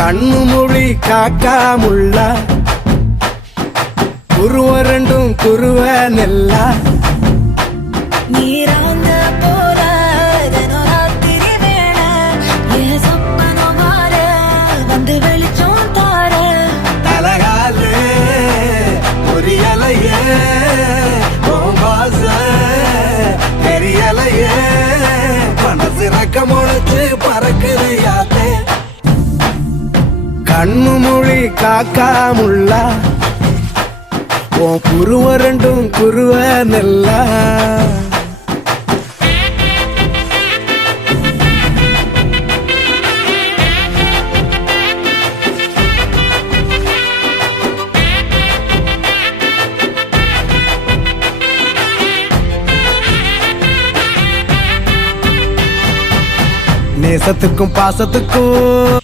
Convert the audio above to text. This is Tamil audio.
கண்ணு மொழி காக்காமுள்ள குருவ ரெண்டும் குருவ நெல்லா நீராந்த போல தினராத்திரி வேளை என் சொப்பனம் மாற வந்து வெளிச்சம் தார தலகாலே பொரியலையே பாச தெரியலையே மனசு ரக்க முளைச்சு பறக்குதையாத்தே கண்ணு மொழி காக்காமுள்ள உன் குருவ ரெண்டும் குருவ நெல்லா நேசத்துக்கும் பாசத்துக்கும்